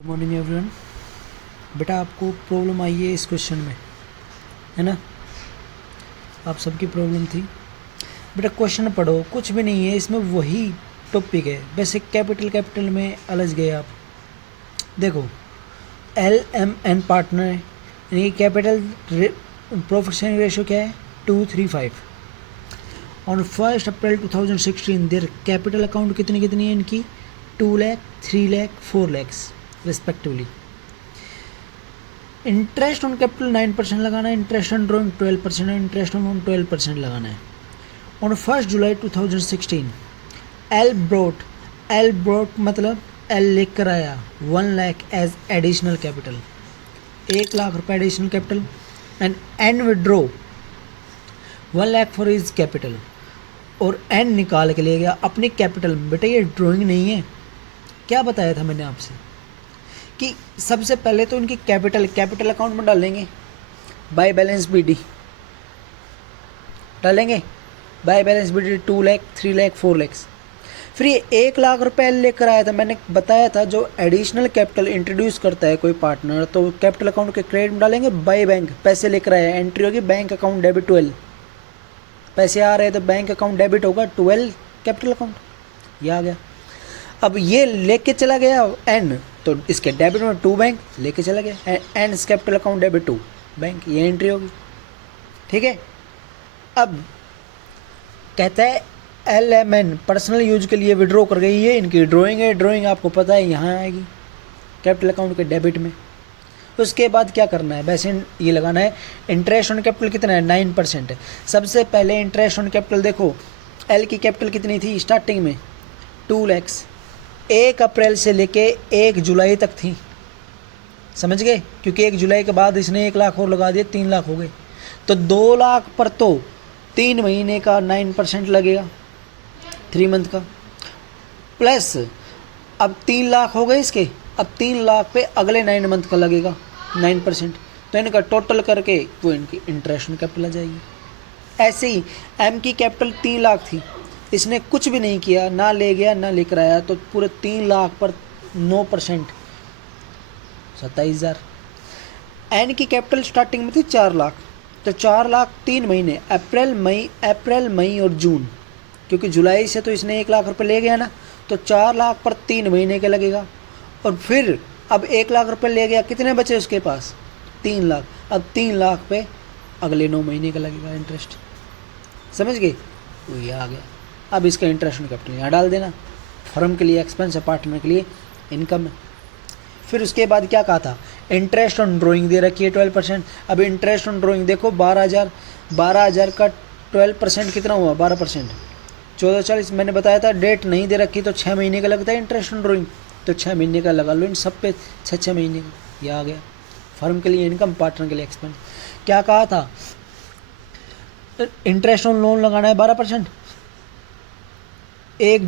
Good morning everyone. बेटा आपको problem आई है इस क्वेश्चन में, है ना? आप सबकी प्रॉब्लम थी। बेटा क्वेश्चन पढ़ो, कुछ भी नहीं है इसमें, वही टॉपिक है। वैसे कैपिटल में अलझ गए आप। देखो LMN पार्टनर है, यानी कैपिटल प्रॉफिट शेयरिंग रेशियो क्या है? 2:3:5। On 1 April 2016 there capital account कितनी है इनकी? 2 lakh, 3 lakh, 4 lakhs respectively. Interest on capital 9% लगाना है, इंटरेस्ट ऑन ड्रॉइंग 12% है, इंटरेस्ट ऑन लोन 12% लगाना है। ऑन 1 जुलाई 2016 एल ब्रोट मतलब एल लेकर आया 1 lakh as additional capital, 1 lakh रुपए additional capital, and N withdrew 1 lakh for his capital, और एन निकाल के ले गया अपनी कैपिटल में। बेटा ये ड्राइंग नहीं है। क्या बताया था मैंने आपसे कि सबसे पहले तो इनकी कैपिटल अकाउंट में डालेंगे, बाय बैलेंस बीडी डालेंगे, by balance BD 2 lakh, 3 lakh, 4 lakhs. फिर ये 1 लाख रुपए लेकर आया था। मैंने बताया था जो एडिशनल कैपिटल इंट्रोड्यूस करता है कोई पार्टनर, तो कैपिटल अकाउंट के क्रेडिट में डालेंगे। बाय बैंक पैसे लेकर आया, एंट्री होगी बैंक अकाउंट डेबिट 12, पैसे आ रहे हैं तो बैंक अकाउंट डेबिट होगा 12 कैपिटल अकाउंट, ये आ गया। अब ये लेके चला गया एन, तो इसके डेबिट में 2 बैंक लेके चला गया, एन कैपिटल अकाउंट डेबिट 2 बैंक, ये एंट्री होगी। ठीक है। अब कहता है LMN पर्सनल यूज के लिए विड्रॉ कर गई, ये इनकी ड्राइंग है। ड्राइंग आपको पता है यहाँ आएगी कैपिटल अकाउंट के डेबिट में। उसके बाद क्या करना है? वैसे ये लगाना है इंटरेस्ट ऑन कैपिटल कितना है? 9% है। सबसे पहले इंटरेस्ट ऑन कैपिटल देखो, एल की कैपिटल कितनी थी स्टार्टिंग में? 2 लैक्स। 1 अप्रैल से लेके 1 जुलाई तक थी, समझ गए? क्योंकि 1 जुलाई के बाद इसने 1 लाख और लगा दिए, 3 लाख हो गए। तो 2 लाख पर तो 3 महीने का 9% लगेगा, 3 मंथ का, प्लस अब 3 लाख हो गए इसके, अब 3 लाख पे अगले 9 मंथ का लगेगा 9%। तो इनका टोटल करके वो इनकी इंटरेस्ट ऑन कैपिटल आ जाएगी। ऐसे ही एम की कैपिटल 3 लाख थी, इसने कुछ भी नहीं किया, ना ले गया ना लेकर आया, तो पूरे 3 लाख पर 9% 27,000। एन की कैपिटल स्टार्टिंग में थी 4 लाख, तो 4 लाख 3 महीने, अप्रैल मई और जून, क्योंकि जुलाई से तो इसने 1 लाख रुपए ले गया ना, तो 4 लाख पर 3 महीने के लगेगा। और फिर अब 1 लाख रुपए ले गया, कितने बचे उसके पास? 3 लाख। अब 3 लाख पे अगले 9 महीने का लगेगा इंटरेस्ट, समझ गए? वो ये आ गया। अब इसका इंटरेस्ट ऑन कैपिटल यहाँ डाल देना, फर्म के लिए एक्सपेंस है, पार्टनर के लिए इनकम है। फिर उसके बाद क्या कहा था? इंटरेस्ट ऑन ड्राइंग दे रखी है 12%। अब इंटरेस्ट ऑन ड्राइंग देखो 12,000 का 12% कितना हुआ? 12%, 1440। मैंने बताया था डेट नहीं दे रखी तो 6 महीने का लगता है इंटरेस्ट ऑन ड्राइंग, तो 6 महीने का लगा लो इन सब पे, 6 महीने का, ये आ गया। फर्म के लिए इनकम, पार्टनर के लिए एक्सपेंस। क्या कहा था? इंटरेस्ट ऑन लोन लगाना है 12%। 1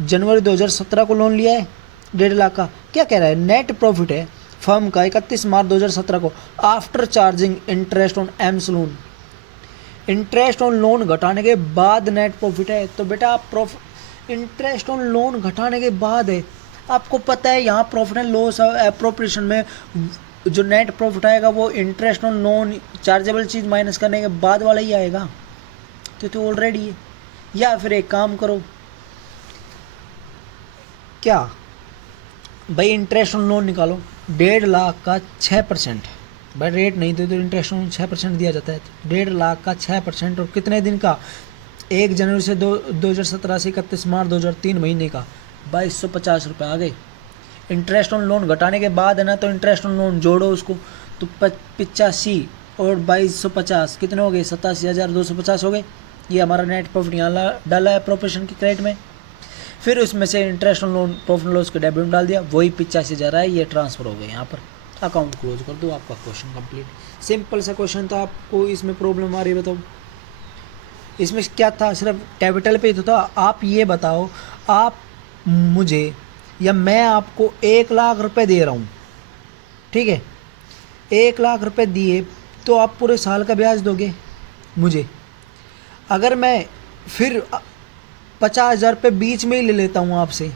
जनवरी 2017 को लोन लिया है 1.5 लाख का। क्या कह रहा है? नेट प्रॉफिट है फर्म का 31 मार्च 2017 को, after charging interest on AIIMS loan. Interest on loan घटाने के बाद नेट प्रॉफिट है। तो बेटा आप इंटरेस्ट ऑन लोन घटाने के बाद है, आपको पता है यहाँ प्रॉफिट एंड लॉस एप्रोप्रिएशन में जो नेट प्रॉफिट आएगा वो interest on loan chargeable cheese minus करने के बाद वाला ही आएगा, तो ऑलरेडी है। या फिर एक काम करो, क्या भाई, इंटरेस्ट ऑन लोन निकालो 1.5 लाख का 6%, भाई रेट नहीं दे तो इंटरेस्ट ऑन 6% दिया जाता है। 1.5 लाख का 6% और कितने दिन का? 1 जनवरी से 2017 से 31 मार्च 2000, 3 महीने का, 2250 रुपये आ गए। इंटरेस्ट ऑन लोन घटाने के बाद है ना, तो इंटरेस्ट ऑन लोन जोड़ो उसको, तो 85 और 2250 कितने हो गए? 87,250 हो गए। ये हमारा नेट प्रॉफिट यहाँ डाला है प्रोपोर्शन की क्रेडिट में। फिर उसमें से interest on loan profit loss के डेबिट में डाल दिया, वही 85,000 है, ये ट्रांसफर हो गए यहाँ पर। अकाउंट क्लोज कर दो, आपका क्वेश्चन कंप्लीट। सिंपल सा क्वेश्चन था। आपको इसमें प्रॉब्लम आ रही है बताओ? इसमें क्या था? सिर्फ कैपिटल पे ही तो था। आप ये बताओ, आप मुझे या मैं आपको 1 लाख रुपए दे रहा हूँ, ठीक है? 1 लाख रुपए दिए तो आप पूरे साल का ब्याज दोगे मुझे। अगर मैं फिर 50,000 रुपये बीच में ही ले लेता हूँ आपसे,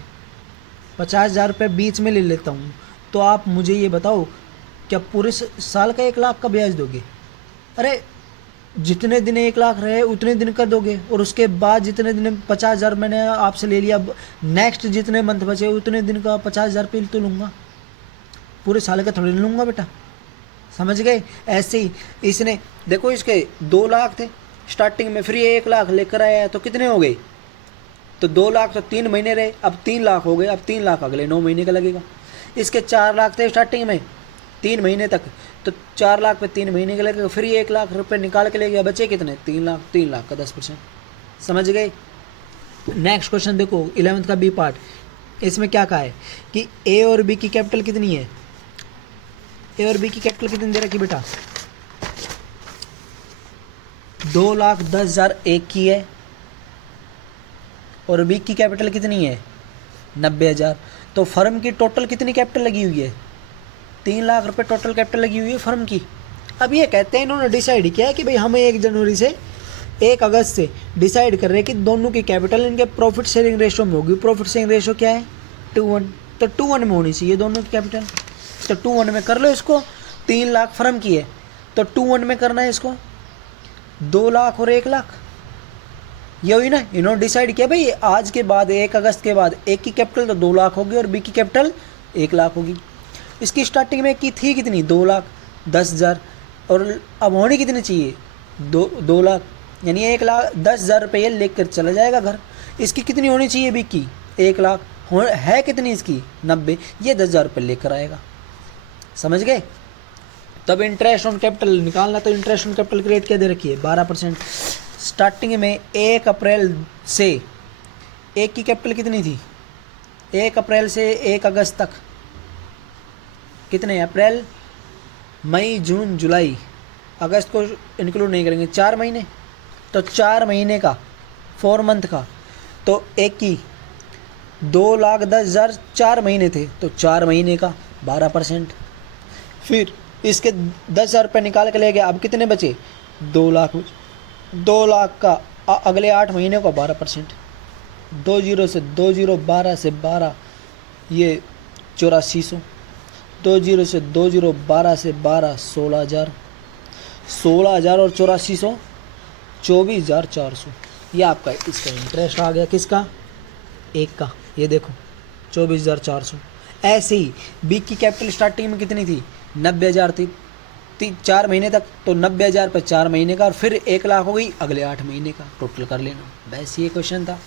50,000 रुपये बीच में ले लेता हूँ, तो आप मुझे ये बताओ, क्या पूरे साल का 1 लाख का ब्याज दोगे? अरे जितने दिन 1 लाख रहे उतने दिन का दोगे, और उसके बाद जितने दिन 50,000 मैंने आपसे ले लिया, नेक्स्ट जितने मंथ बचे उतने दिन का 50,000 पे तो लूँगा, पूरे साल का थोड़ी लूँगा बेटा। समझ गए? ऐसे ही इसने देखो, इसके 2 लाख थे स्टार्टिंग में, फिर ये 1 लाख लेकर आया, तो कितने हो गए? तो 2 लाख तो 3 महीने रहे, अब 3 लाख हो गए, अब 3 लाख अगले 9 महीने का लगेगा। इसके 4 लाख थे स्टार्टिंग में 3 महीने तक, तो 4 लाख पे 3 महीने का लगेगा, फिर ये 1 लाख रुपए निकाल के ले गया, बचे कितने? 3 लाख। 3 लाख का 10%। समझ गए? नेक्स्ट क्वेश्चन देखो 11th का बी पार्ट, इसमें क्या कहा है कि ए और बी की कैपिटल कितनी है? ए और बी की कैपिटल कितनी दे रखी बेटा? 2,10,000 एक की है, और बी की कैपिटल कितनी है? 90,000। तो फर्म की टोटल कितनी कैपिटल लगी हुई है? 3 लाख रुपए टोटल कैपिटल लगी हुई है फर्म की। अब ये कहते हैं इन्होंने डिसाइड किया है कि भाई हमें 1 जनवरी से 1 अगस्त से डिसाइड कर रहे हैं कि दोनों की कैपिटल इनके प्रॉफिट शेयरिंग रेशो में होगी। प्रॉफिट शेयरिंग रेशो क्या है? 2:1। तो 2:1 में होनी चाहिए दोनों की कैपिटल, तो 2:1 में कर लो इसको। 3 लाख फर्म की है, तो 2:1 में करना है इसको। 2 लाख और 1 लाख, ये हुई ना। इन्होंने डिसाइड किया भाई आज के बाद 1 अगस्त के बाद एक की कैपिटल तो 2 लाख होगी और बी की कैपिटल 1 लाख होगी। इसकी स्टार्टिंग में की थी कितनी? 2,10,000, और अब होनी कितनी चाहिए? 2 लाख, यानी 1,10,000 रुपये लेकर चला जाएगा घर। इसकी कितनी होनी चाहिए बी की? 1 लाख। है कितनी इसकी? 90। ये 10,000 रुपये लेकर आएगा। समझ गए? तब इंटरेस्ट ऑन कैपिटल निकालना, तो इंटरेस्ट ऑन कैपिटल की रेट क्या दे रखी है? 12%। स्टार्टिंग में 1 अप्रैल से एक की कैपिटल कितनी थी? 1 अप्रैल से 1 अगस्त तक कितने? अप्रैल, मई, जून, जुलाई, अगस्त को इंक्लूड नहीं करेंगे, 4 महीने। तो 4 महीने का, 4 मंथ का, तो एक की 2,10,000 4 महीने थे, तो 4 महीने का 12%। फिर इसके 10,000 रुपये निकाल के ले गए, अब कितने बचे? 2 लाख। 2 लाख का अगले 8 महीने का 12%। 20 से 20, 12 से 12, ये 8400। 20 से 20, 12 से 12, 16,000। 16,000 और 8400, 24,400। ये आपका इसका इंटरेस्ट आ गया। किसका? एक का। ये देखो 24,400। ऐसे ही बी की कैपिटल स्टार्टिंग में कितनी थी? 90,000 थी 4 महीने तक, तो 90,000 पर 4 महीने का, और फिर 1 लाख हो गई अगले 8 महीने का। टोटल कर लेना, बस ये क्वेश्चन था।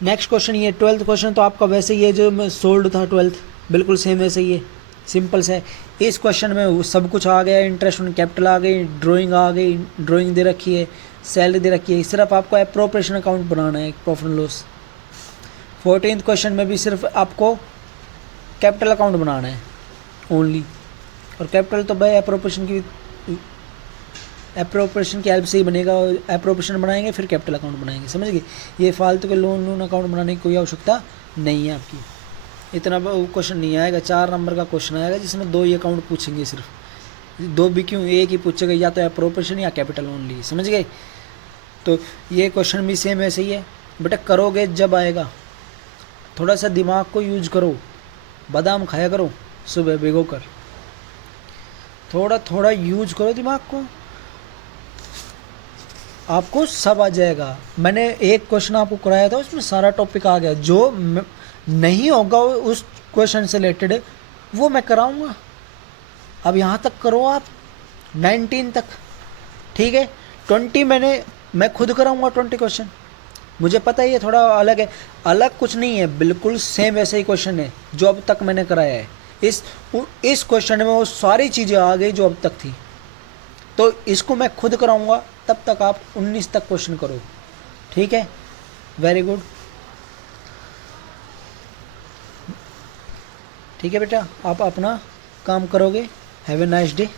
नेक्स्ट क्वेश्चन, ये 12th क्वेश्चन तो आपका वैसे ही है जो मैं सोल्ड था 12th, बिल्कुल सेम वैसे ही है, सिंपल से। इस क्वेश्चन में सब कुछ आ गया, इंटरेस्ट ऑन कैपिटल आ गई, ड्राइंग आ गई, ड्राइंग दे रखी है, सैलरी दे रखी है। सिर्फ आपको एप्रोप्रिएशन अकाउंट बनाना है, profit and loss. 14th question में भी सिर्फ आपको कैपिटल अकाउंट बनाना है ओनली, और कैपिटल तो भाई एप्रोप्रिएशन की हेल्प से ही बनेगा। एप्रोप्रिएशन बनाएंगे फिर कैपिटल अकाउंट बनाएंगे, समझ गए? ये फालतू के लोन अकाउंट बनाने की कोई आवश्यकता नहीं है आपकी। इतना क्वेश्चन नहीं आएगा, 4 नंबर का क्वेश्चन आएगा जिसमें 2 ही अकाउंट पूछेंगे, सिर्फ 2 भी क्यों, एक ही पूछेगा, या तो एप्रोप्रिएशन या कैपिटल ओनली, समझ गए? तो ये क्वेश्चन भी सेम ऐसे ही है बेटा। करोगे जब आएगा, थोड़ा सा दिमाग को यूज करो, बादाम खाया करो सुबह भिगो कर, थोड़ा थोड़ा यूज करो दिमाग को, आपको सब आ जाएगा। मैंने एक क्वेश्चन आपको कराया था, उसमें सारा टॉपिक आ गया। जो नहीं होगा उस क्वेश्चन से रिलेटेड वो मैं कराऊंगा। अब यहाँ तक करो आप 19 तक, ठीक है? 20 मैं खुद कराऊंगा 20 क्वेश्चन। मुझे पता ही है थोड़ा अलग है, अलग कुछ नहीं है, बिल्कुल सेम वैसे ही क्वेश्चन है जो अब तक मैंने कराया है। इस क्वेश्चन में वो सारी चीज़ें आ गई जो अब तक थी, तो इसको मैं खुद कराऊंगा। तब तक आप 19 तक क्वेश्चन करो, ठीक है? वेरी गुड, ठीक है बेटा, आप अपना काम करोगे। Have a nice day.